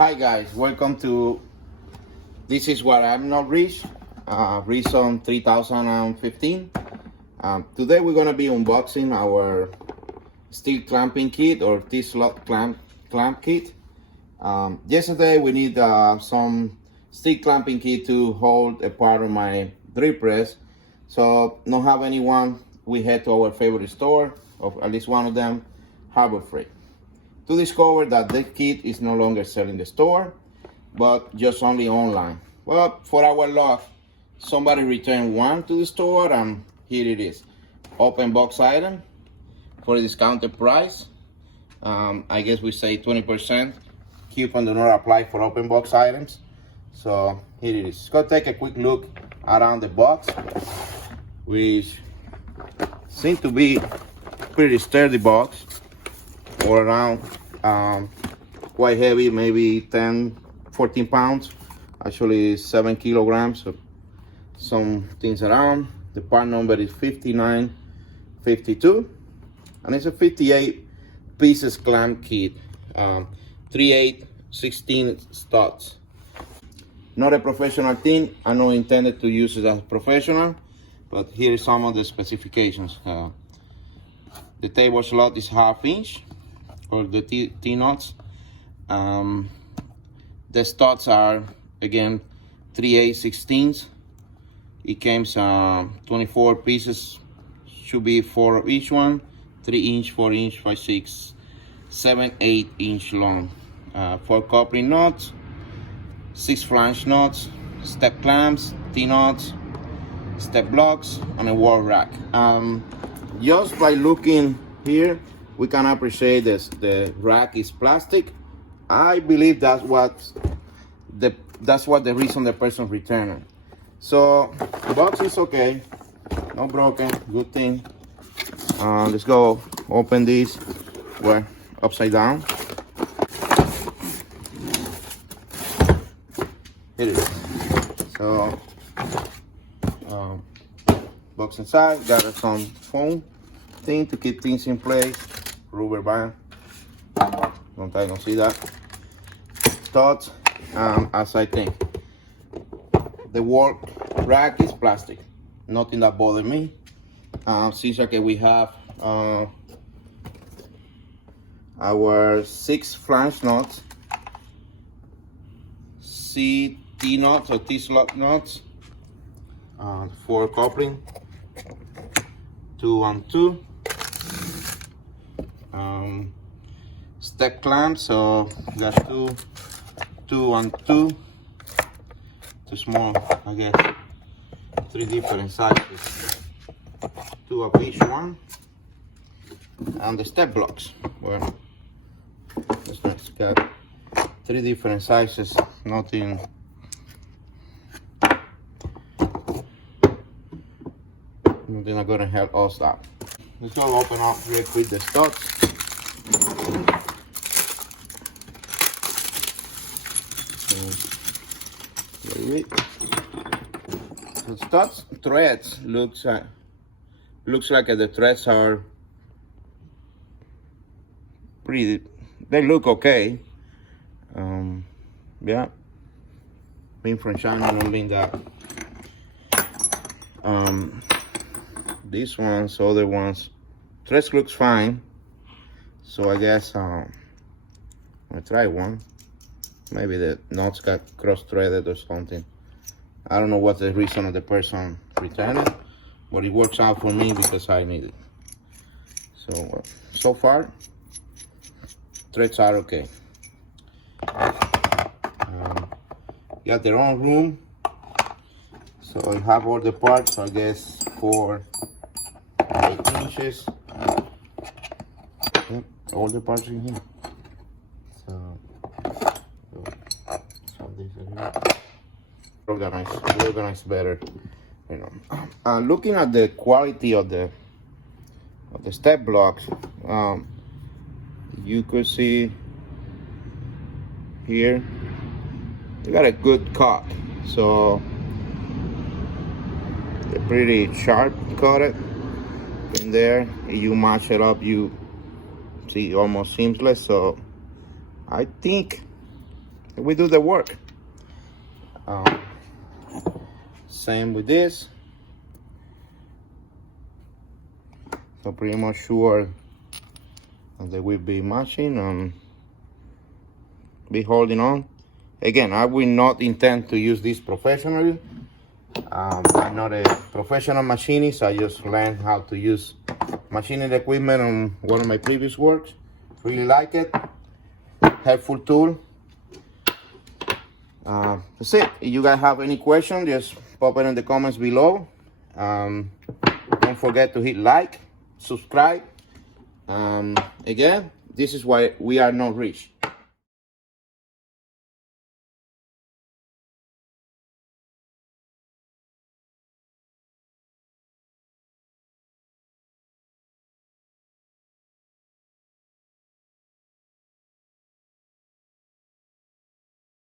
Hi guys, welcome to this is what I'm not rich, reason 3015. Today we're gonna be unboxing our steel clamping kit or T-slot clamp kit. Yesterday we need some steel clamping kit to hold a part of my drill press. So not have anyone, we head to our favorite store, of at least one of them, Harbor Freight, to discover that the kit is no longer selling in the store, but just only online. Well, for our luck, somebody returned one to the store, and here it is. Open box item for a discounted price. I guess we say 20%. Coupon do not apply for open box items. So here it is. Let's go take a quick look around the box, which seems to be pretty sturdy box, or around quite heavy, maybe 10-14 pounds, actually 7 kilograms. So some things around. The part number is 5952, and it's a 58 pieces clamp kit, 3/8 16 studs. Not a professional thing. I know intended to use it as professional, but here are some of the specifications. The table slot is 1/2 inch for the T-nuts. The studs are again 3/8 16s. It comes 24 pieces, should be 4 of each one, 3 inch, 4 inch, 5, 6, 7, 8 inch long. 4 coupling nuts, 6 flange nuts, step clamps, T-nuts, step blocks, and a wall rack. Just by looking here, we can appreciate this. The rack is plastic. I believe that's what the reason the person returned it. So the box is okay, no broken, good thing. Let's go open this. We're upside down. Here it is. So box inside, got some foam thing to keep things in place, rubber band. Don't see that. Studs, as I think. The wall rack is plastic, nothing that bothered me. Seems like we have our 6 flange nuts, T nuts or T-slot nuts, 4 coupling, 2 and 2. Step clamps, so got 2 and 2. Too small, I guess. 3 different sizes, 2 of each one. And the step blocks, well, this one's got 3 different sizes. Nothing are gonna help us out. Let's go open up real quick the studs. The studs threads looks like the threads are pretty. They look okay. Yeah, being from China, I don't mean that. These ones, other ones, threads looks fine. So I guess I'll try one. Maybe the knots got cross-threaded or something. I don't know what the reason of the person returned it, but it works out for me because I need it. So, so far, threads are okay. Got their own room, so I have all the parts. I guess 4 8 inches. Yep, all the parts in here. So this is here. Organized better, you know. Looking at the quality of the step blocks, you could see here they got a good cut, so they're pretty sharp cut in there. You match it up, you see almost seamless. So I think we do the work. Same with this. So pretty much sure that they will be matching and be holding on. Again, I will not intend to use this professionally. I'm not a professional machinist. I just learned how to use machining equipment on one of my previous works. Really like it. Helpful tool. That's it. If you guys have any questions, just pop it in the comments below. Don't forget to hit like, subscribe. Again, this is why we are not rich.